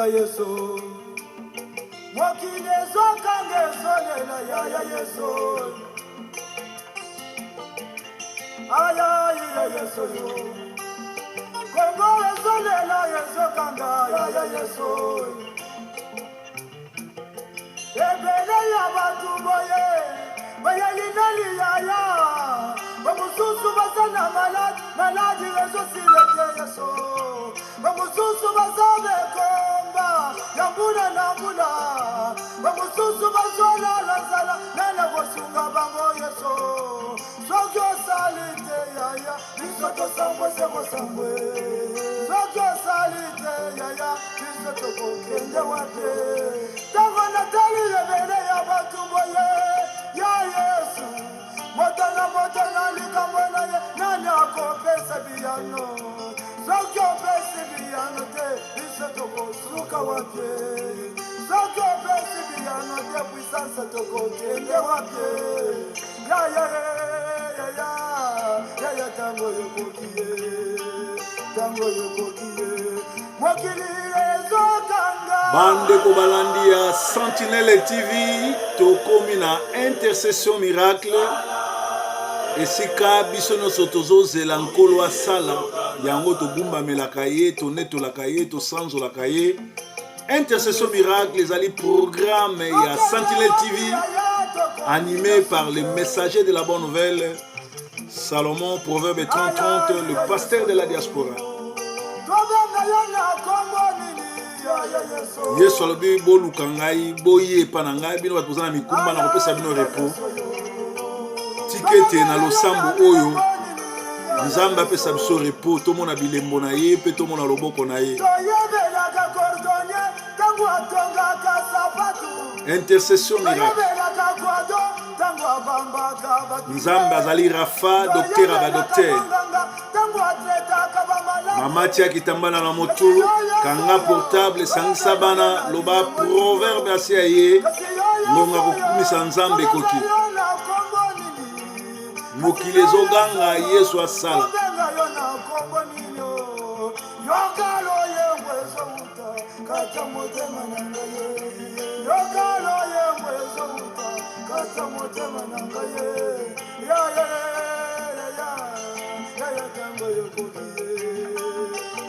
ya Yesu. Mwakinezo kangezolela ya Yesu. Aya ya Yesu yo. Kongo ezolela Yesu kanga ya Yesu. Ebele ya batu boye. Baya linali ya. Bamususu basana maladi Yesu silete Yesu. Bamususu basabe komba. Yambula nambula. Bamususu bazola lazala. Nana bosunga bango Yesu. Sokyo salite ya. Isoto sambwe seko sambwe. Sokyo salite ya. Isoto kokende wate. Tango natali lebele ya batu boye. Ya Yesu. Motana likamwana ye. Nana kopesa biyano. Sokyo pesi biyano te. Isoto kosuka wate. Sokyo pesi biyano te. Puissance toko kende wate. Ya tango yokokie. Tango yokokie. Mokili ezokanga. Bande Kobalandia Sentinelle TV tokomi na intercession miracle esika biso nyonso tozozela nkolo asala yango togumbamelaka ye tonetolaka ye tosanzolaka ye. Intercession miracle ezali programme ya Sentinelle TV animé par les messagers de la bonne nouvelle Salomon, Proverbe 30-30, le pasteur de la diaspora. Yesu alobi boluka ngai boye epa na ngai bino bato boza na mikumba na kopesa bino repos tikete na losambo oyo Nzambe apesa biso repos tomona bilembo na ye mpe tomona loboko na ye. Intercession miracle. Nzambe azali Rafa, docteur aba docteur. Mama tia kitambala na moto kanga portable sangisa bana loba proverbe asia ye longa kokumisa Nzambe koki. Mokili ezoganga Yesu asala.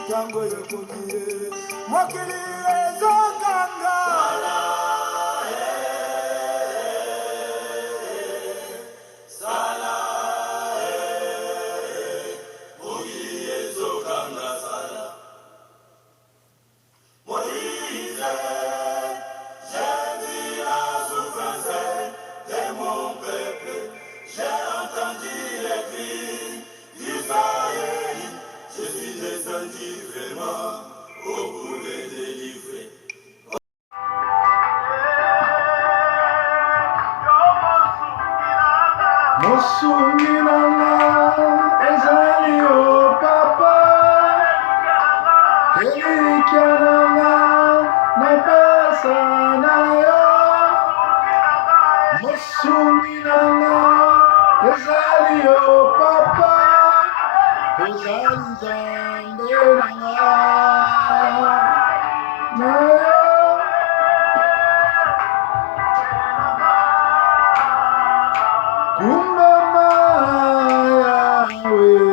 Tango yokokie, mokili ezokanga. Mosunginanga ezali o papa Elikiananga napesa na yo Mosunginanga ezali o papa ezali Nzambe nanga na yo Kumbama Yahweh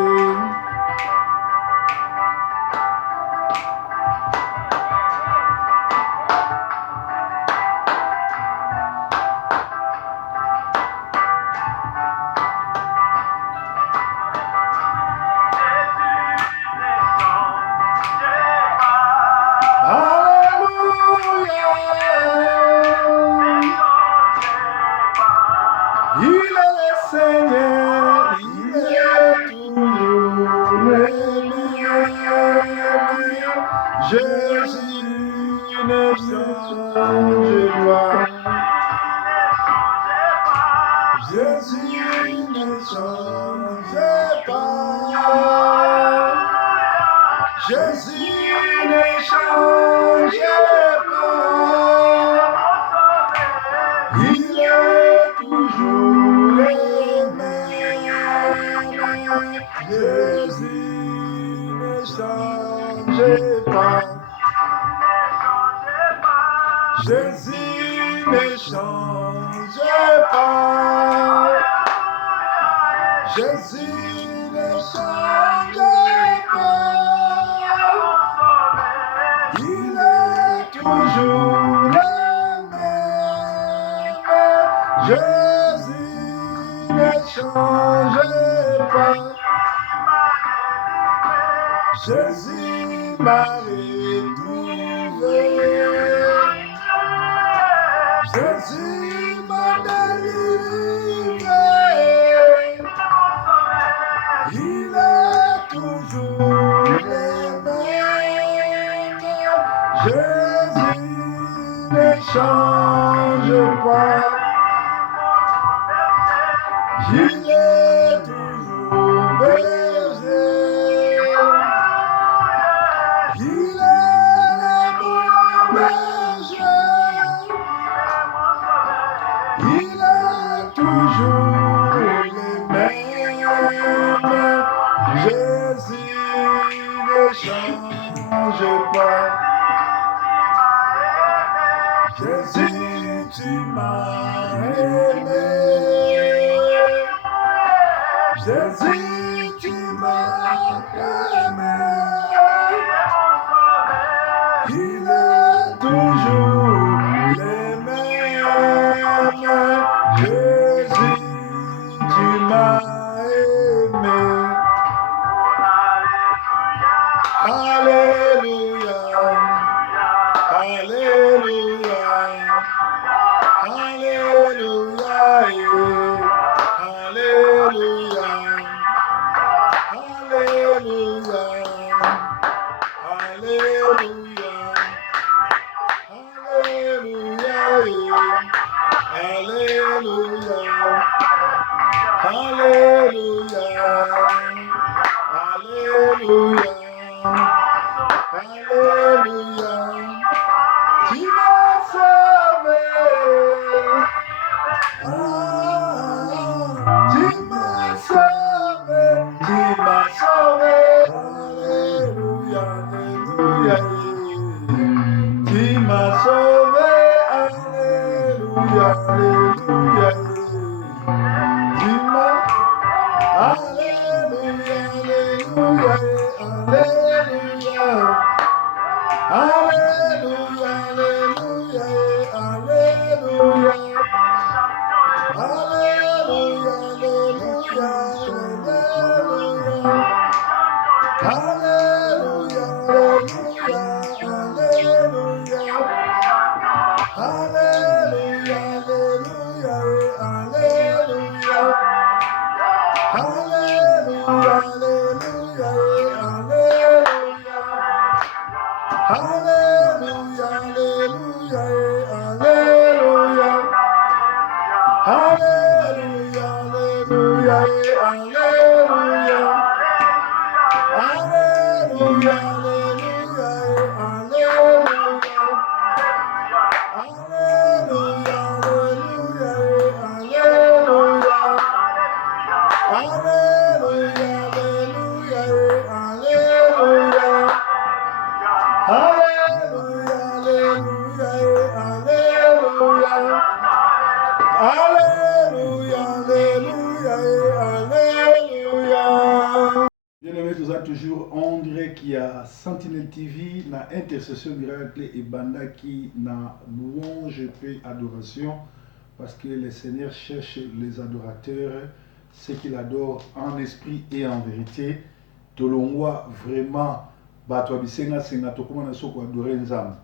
Il est le Seigneur, il est toujours le meilleur. Jésus ne change pas. Jésus ne change pas. Jésus ne change pas. Il est toujours le même. Jésus ne change pas. Jésus ne change pas. Jésus ne change pas. Il est toujours le même. Jésus ne change pas. Jésus m'a retrouvé. Jésus m'a délivré. Il est toujours le même. Jésus ne change pas. Il est toujours berger. Il est le bon berger. Il est toujours le même. Jésus ne change pas. Jésus, tu m'as aimé. Jésus, tu m'as aimé. Il est toujours le même. Jésus, tu m'as aimé. Alléluia. Alléluia. Alléluia. Alléluia. Alléluia. Alléluia. Alléluia. Alléluia. Alléluia. Alléluia. Alléluia. Tu m'as sauvé. Tu m'as sauvé. Tu m'as sauvé. Alléluia. Alléluia. Tu m'as sauvé. Alléluia. Alléluia. Tu m'as. Alléluia. Alléluia. Alléluia. Alléluia, alléluia, alléluia. Alléluia, alléluia, alléluia. Alléluia, alléluia, alléluia. Alléluia, alléluia, alléluia. Alléluia, alléluia, alléluia. Alléluia, alléluia, alléluia. Alléluia, alléluia, alléluia. Alléluia, alléluia, alléluia. Alléluia, alléluia, alléluia. Alléluia, alléluia, alléluia. Alléluia, alléluia, alléluia. Alléluia, alléluia, alléluia. Bien-aimés, nous avons toujours André qui a Sentinelle TV, na intercession miracle et banda qui na louange, paix, adoration, parce que le Seigneur cherche les adorateurs, ceux qui l'adorent en esprit et en vérité. Tolongwa vraiment. Bato abisenga senga tokoma na soko adorer nzambe.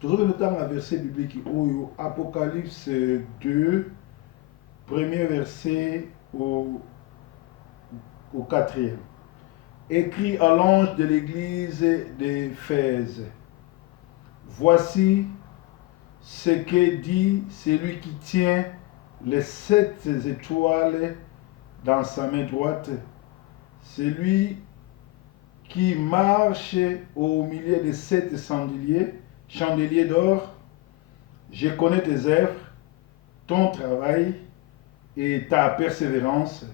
Toujours le temps à verset biblique oyo Apocalypse 2 premier verset au 4e. Écrit à l'ange de l'église d'Éphèse. Voici ce que dit celui qui tient les 7 étoiles dans sa main droite, celui qui marche au milieu de 7 chandeliers d'or. Je connais tes œuvres, ton travail et ta persévérance.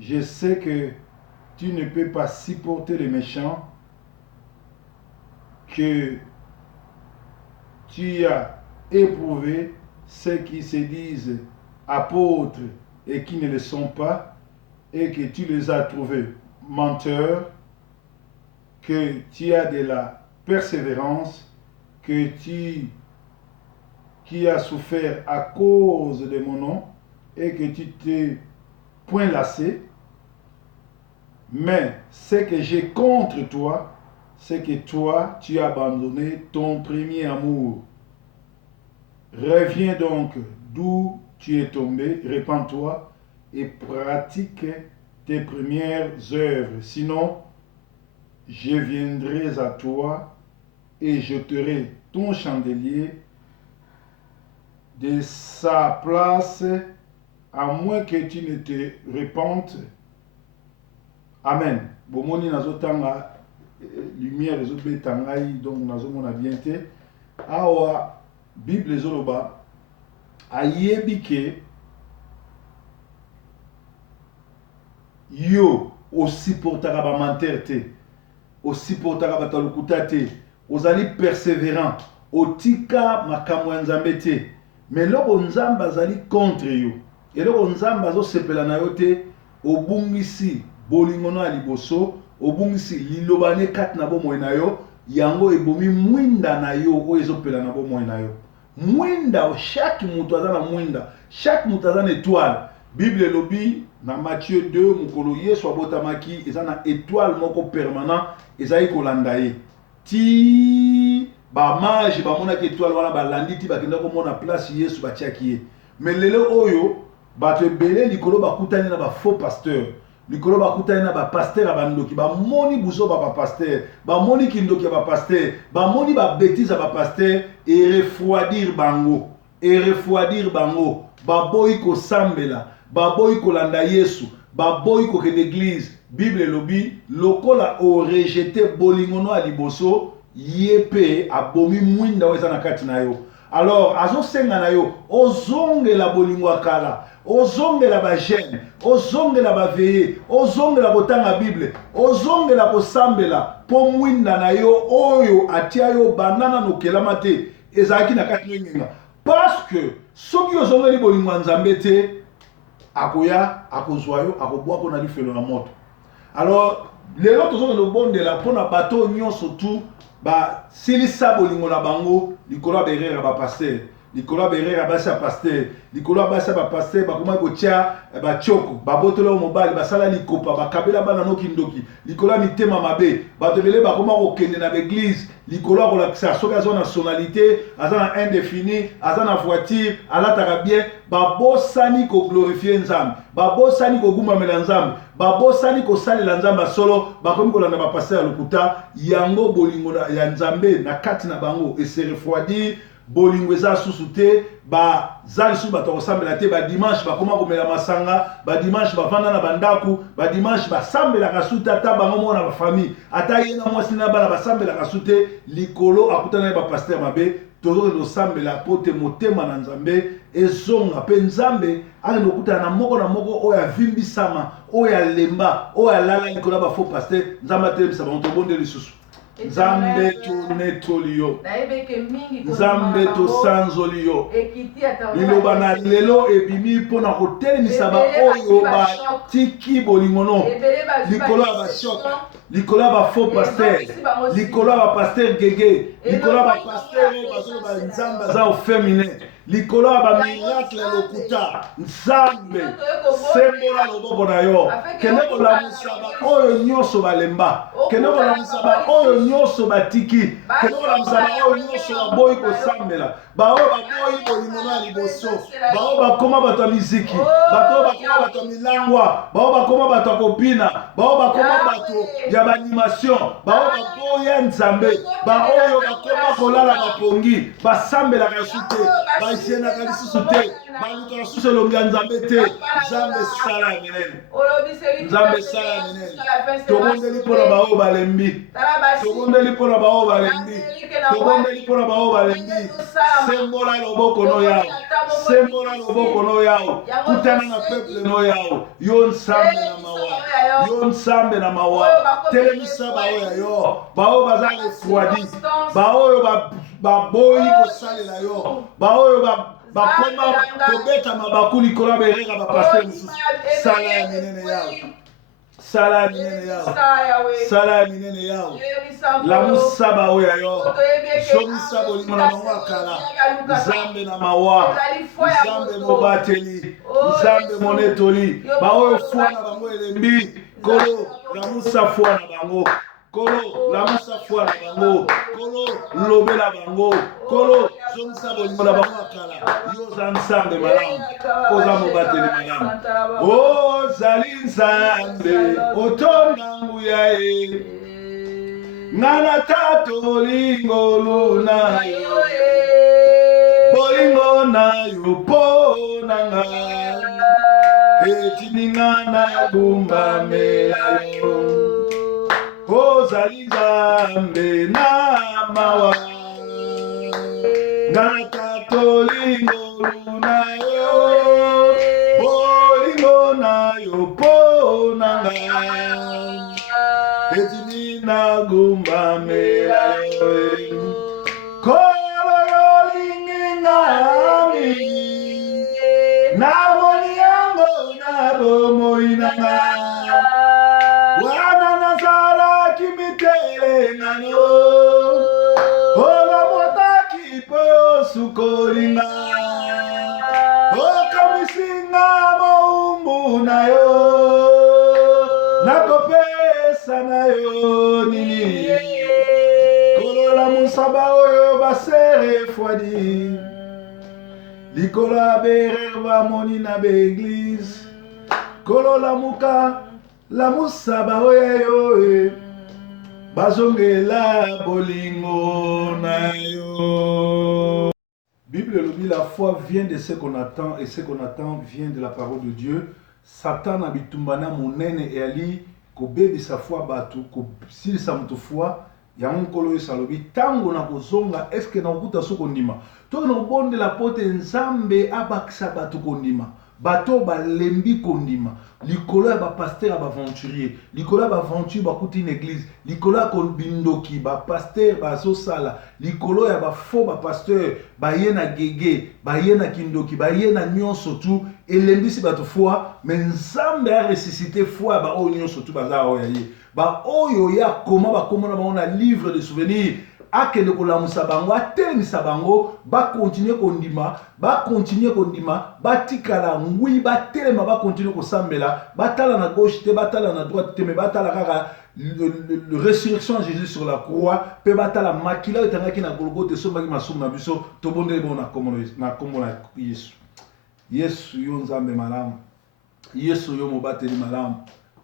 Je sais que tu ne peux pas supporter les méchants, que tu as éprouver ceux qui se disent apôtres et qui ne le sont pas, et que tu les as trouvés menteurs, que tu as de la persévérance, que tu qui as souffert à cause de mon nom, et que tu t'es point lassé. Mais ce que j'ai contre toi, c'est que toi, tu as abandonné ton premier amour. Reviens donc d'où tu es tombé, répands-toi et pratique tes premières œuvres. Sinon, je viendrai à toi et jeterai ton chandelier de sa place, à moins que tu ne te répandes. Amen. Bomoni nazotanga lumière ezobetanga donc nazomona bien te. Awa Bible ezoloba ayebi ke yo osupportaka bamantere te, osupportaka bato ya lokuta te, ozali persévérant, otika makambo ya Nzambe te. Mais loko Nzambe azali contre yo, eloko Nzambe azosepela na yo te, obungisi bolingo na liboso, obungisi liloba ne kati na bomoi na yo, yango ebomi mwinda na yo oyo ezopela na bomoi na yo. Mwinda, chaque mutu aza na mwinda, chaque mutu aza na étoile. Bible elobi na Matthieu 2 mukolo Yesu abotamaki eza na étoile moko permanent ezali kolanda ye. Ti ba mage bamonaki étoile wana balandi ti bakenda komona place Yesu batiaki ye. Mais lelo oyo bato ebele likolo bakutani na ba faux pasteur, likolo bakutani na ba pasteur abandoki, bamoni buso ba pasteur, bamoni kindoki ya ba pasteur, bamoni ba bêtise ya ba pasteur et refroidir bango, baboyi ko sambela, baboyi kolanda Yesu, baboyi ko ke l'église. Bible elobi lokola o rejeté bolingono a liboso yepe abomi mwinda weza na kati na yo. Alors azosenga na yo ozongela bolingo akala, ozongela ba jeune, ozongela ba veillé, ozongela kotanga Bible, ozongela kosambela po mwinda na yo oyo atia yo banana no kelama te ezalaki na kati ngenga. Parce que soki ozongeli bolingo ya Nzambe te, akoya akozwa yo akobwa ko na lifelo na moto. Alors lelo tozongela obondela mpona bato nyonso tu ba silisa bolingo na bango likolo berera ba pasteur, likolo berera basa pasteur, likolo basa ba pasteur bakoma kotia ba choko babotolo mobali basala likopa bakabela bana noki ndoki likolo mitema mabe bato bele bakoma kokende na l'église likolo kolakisa soki aza nationalité aza na indéfini aza na voiture alataka bien babosani ko glorifier Nzambe, babosani ko gumbamela Nzambe, babosani ko salela Nzambe solo bakomi kolanda ba pasteur ya lokuta yango bolingo ya Nzambe na kati na bango et se refroidir bolingo eza susu te, ba zali su bato kosambela te, ba dimanche bakoma komela masanga, ba dimanche bavanda na bandaku, ba dimanche basambelaka su te ata bango moko na bafamille, ata ye na mwasi na bana basambelaka su te, likolo akutana ba pasteur mabe tozokende kosambela po te motema na Nzambe ezonga mpe Nzambe akende kokutana na moko oyo avimbisama, oyo alemba, oyo alala likolo ya ba faux pasteur. Nzambe atelemisa bango tobonde lisusu. Nzambe tunetoli yo, Nzambe tosanzoli yo, liloba na lelo ebimi mpona kotelemisa ba oyo batiki bolingono likolo ya bashok, likolo ya ba faux pasteur, likolo ya ba pasteur gege, likolo ya ba pasteur oyo bazoloba Nzambe aza ofemine, likolo ya ba miracle ya lokuta. Nzambe sembola loboko na yo, kende kolamusa ba oyo nyonso balemba, kende kolamusa ba oyo nyonso batiki, kende kolamusa ba oyo nyonso baboyi kosambela, baoyo baboyi bolingo na liboso, baoyo bakoma bato ya miziki, bato bakoma bato ya milangwa, baoyo bakoma bato ya kopina, baoyo bakoma bato ya baanimation, baoyo baboya Nzambe, baoyo bakoma kolala bapongi, basambelaka su te, bajenaka lisusu te, balukaka susu elongi ya Nzambe te. Nzambe sala ya minene, Nzambe sala ya minene. Tobondeli mpona baoyo balembi, tobondeli mpona baoyo balembi, tobondeli mpona baoyo balembi. Sembola loboko no yao, sembola loboko no yao, kutana na peuple no yao. Yo Nzambe na mawa, yo Nzambe na mawa, telemisa baoyo yo, baoyo baza refroidi, baoyo baboyi kosalela yo baoyo bakoma kobeta mabaku likolo ya bereka bapaster mosusu sala ya minene yawo sala ya minene yawo sala ya minene yawo lamusa baoyo yo zongisa bolingo na bango ya kala nzambe na mawa nzambe mobateli nzambe monetoli baoyo fwa na bango elembi kolo lamusa fwa na bango kolo lamusa fwa na bango kolo lobela bango kolo zongisa bolingo na bango akala yo oza nzambe malamu oza mobateli malamu ozali nzambe otonda nguya ye ngana tato lingolo na yo bolingo na yo po nanga etininga na gumbamela yo ozali nzambe na mawa ngana tato lingolo na yo bolingo na yo po nanga etini na gumba mela yo kolo yo linginga mi na moni yango na bomoi nanga wana nazala kimitele ngano ola motaki po sukolinga okamisinga moumbu na yo nakopesa na yo nini kolola musaba oyo basere fwadi likolo ya berer bamoni na beeglise kolola muka la musaba oyo yo bazongela bolingo na yo. Bible le dit, la foi vient de ce qu'on attend et ce qu'on attend vient de la parole de Dieu. Satan na bitumbana monene e ali ko bebe sa foi batu ko sil sa mutu foi ya nkolo yo salobi tango na kozonga eske na okuta soko ndima to na bonde la pote nzambe abakisa batu kondima bato balembi kondima likolo ya bapaster ya baventurier likolo ya baventure bakuti une église likolo ya kobindoki bapaster bazosala likolo ya bafo bapaster baye na gege baye na kindoki baye na nyonso tu elembisi bato foi mais nzambe a ressuscité foi ba oyo nyonso tu baza oyo ye ba oyo ya koma bakomona bango na livre de souvenirs akende kolamusa bango atelemisa bango bakontinue kondima batikala ngwi batelema bakontinue kosambela batala na gauche te batala na droite te mais batala kaka le résurrection de Jésus sur la croix pe batala makila etangaki na Golgotha sombaki masumu na biso tobondeli bongo na kombo na Yesu Yesu yo nzambe malamu Yesu yo mobateli malamu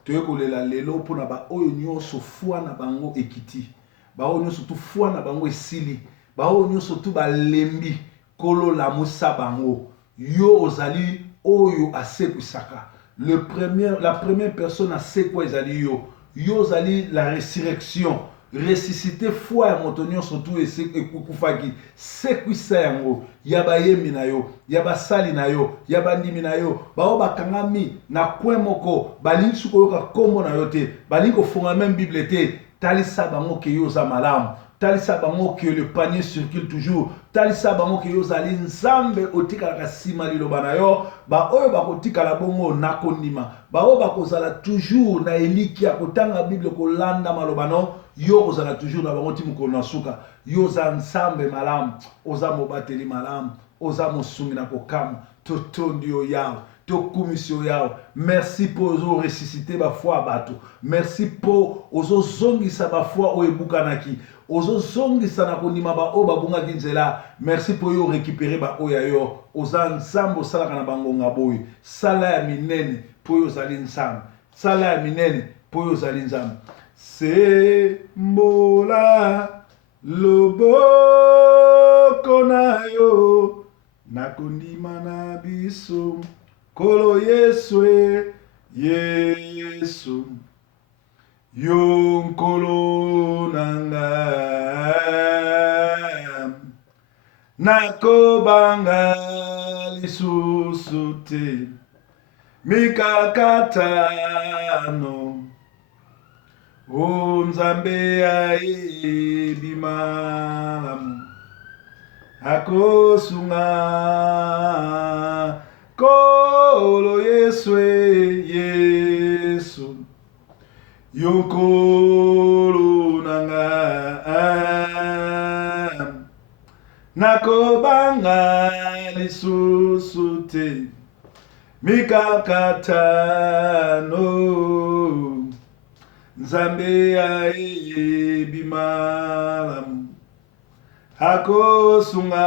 toyekolela lelo mpona ba oyo nyonso foi na bango ekiti baoyo nyonso tu foi na bango esili baoyo nyonso tu balembi kolo lamusa bango yo ozali oyo asekwisaka la première personne asekwa ezali yo ozali la résurrection ressuscité foi ya moto nyonso tu ekufaki sekwisa yango ya bayembi na yo ya basali na yo ya bandimi na yo bao bakangami na kwe moko balingi suki koyoka kombo na yo te balingi kofunga même bible te talisa bango ke yo oza malamu talisa bango ke le panier circule toujours talisa bango ke yo ozali nzambe otikalaka nsima liloba na yo baoyo bakotikala bongo na kondima baoyo bakozala toujours na eliki ya kotanga bible kolanda maloba no yo kozala toujours na bango ti mokolo na suka yo oza nzambe malamu oza mobateli malamu oza mosungi na kokama totondi yo yawe tokumisi yo yawe merci mpo ozoressuscite bafoi ya bato merci mpo ozozongisa bafoi oyo ebukanaki ozozongisa na kondima baoyo babungaki nzela merci mpo yo orécupere baoyo ya yo oza nzambe osalaka na bangonga boye sala ya minene mpo yo ozali nzambe sala ya minene mpo yo ozali nzambe sembola loboko na yo nakondima na biso kolo Yesu Yesu yo nkolo nanga nakobanga lisusu te mikakatano o nzambe ayebi malamu akosunga kolo Yesu Yesu yokolo nanga nakobanga lisusu te mikakatano nzambe ayebi malamu akosunga.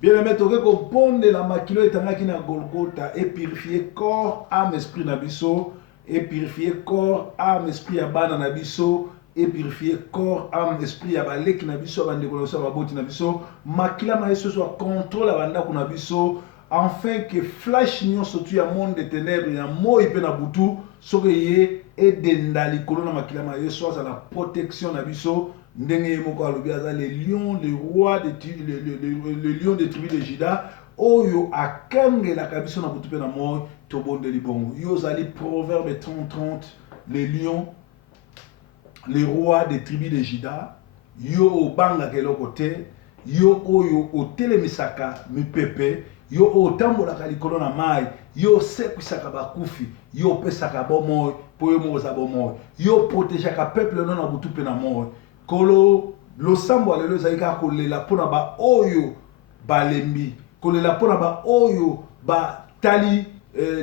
Bien-aimé, toke ko ponde la makilo etangaki na Golgotha et purifier corps, âme, esprit na biso, et purifier corps, âme, esprit ya bana na biso, et purifier corps, âme, esprit ya baleki na biso, bandeko na biso, baboti na biso, makila na yeso soit contrôle ya bandako na biso, afin que flash nyonso tu ya monde de ténèbres ya moi pe na butu soki ye edenda likolo na makila na yeso aza la protection na biso ndenge moko alobi aza le lion le roi de le lion de tribu de Juda oyo akangelaka biso na butu pe na moi tobondeli bongo yo ozali proverbe 30 le lion le roi de tribu de Juda yo obangaka eloko te yo oyo otelemisaka mipepe yo otambolaka likolo na mai yo sekwisaka bakufi yo opesaka bomoi po yo moko oza bomoi yo protegeaka peuple no na butu mpe na moi kolo losambo alelo ezali kaka kolela mpona baoyo balembi kolela mpona baoyo batali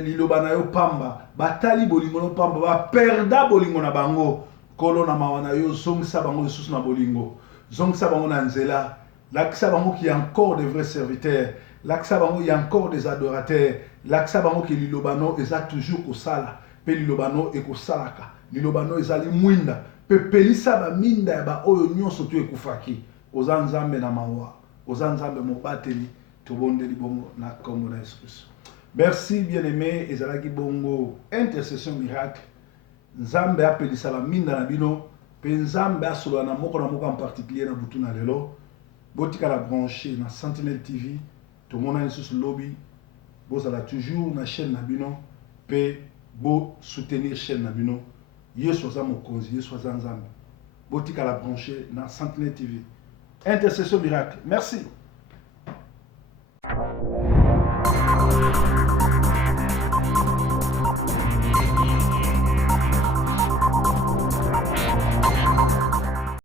liloba na yo pamba batali bolingo no pamba baperda bolingo na bango kolo na mawa na yo zongisa bango lisusu na bolingo zongisa bango na nzela lakisa bango qui y a encore de vrais serviteurs lakisa bango il y a encore des adorateurs lakisa bango ki lilobano eza toujours kosala pe lilobano ekosalaka lilobano ezali mwinda pe pelisa baminda ya baoyo nyonso tu ekufaki oza nzambe na mawa oza nzambe mobateli tobondeli bongo na kombo na Yesu Kristo. Merci bien-aimé ezalaki bongo intercession miracle nzambe apelisa baminda na bino pe nzambe asolola na moko en particulier na butu na lelo botikala branché na Sentinelle TV tomona lisusu lobby bozala toujours na chaîne na bino pe bo soutenir chaîne na bino yesu aza mokonzi yesu aza nzambe botikala branché na Sentinelle TV intercession miracle. Merci.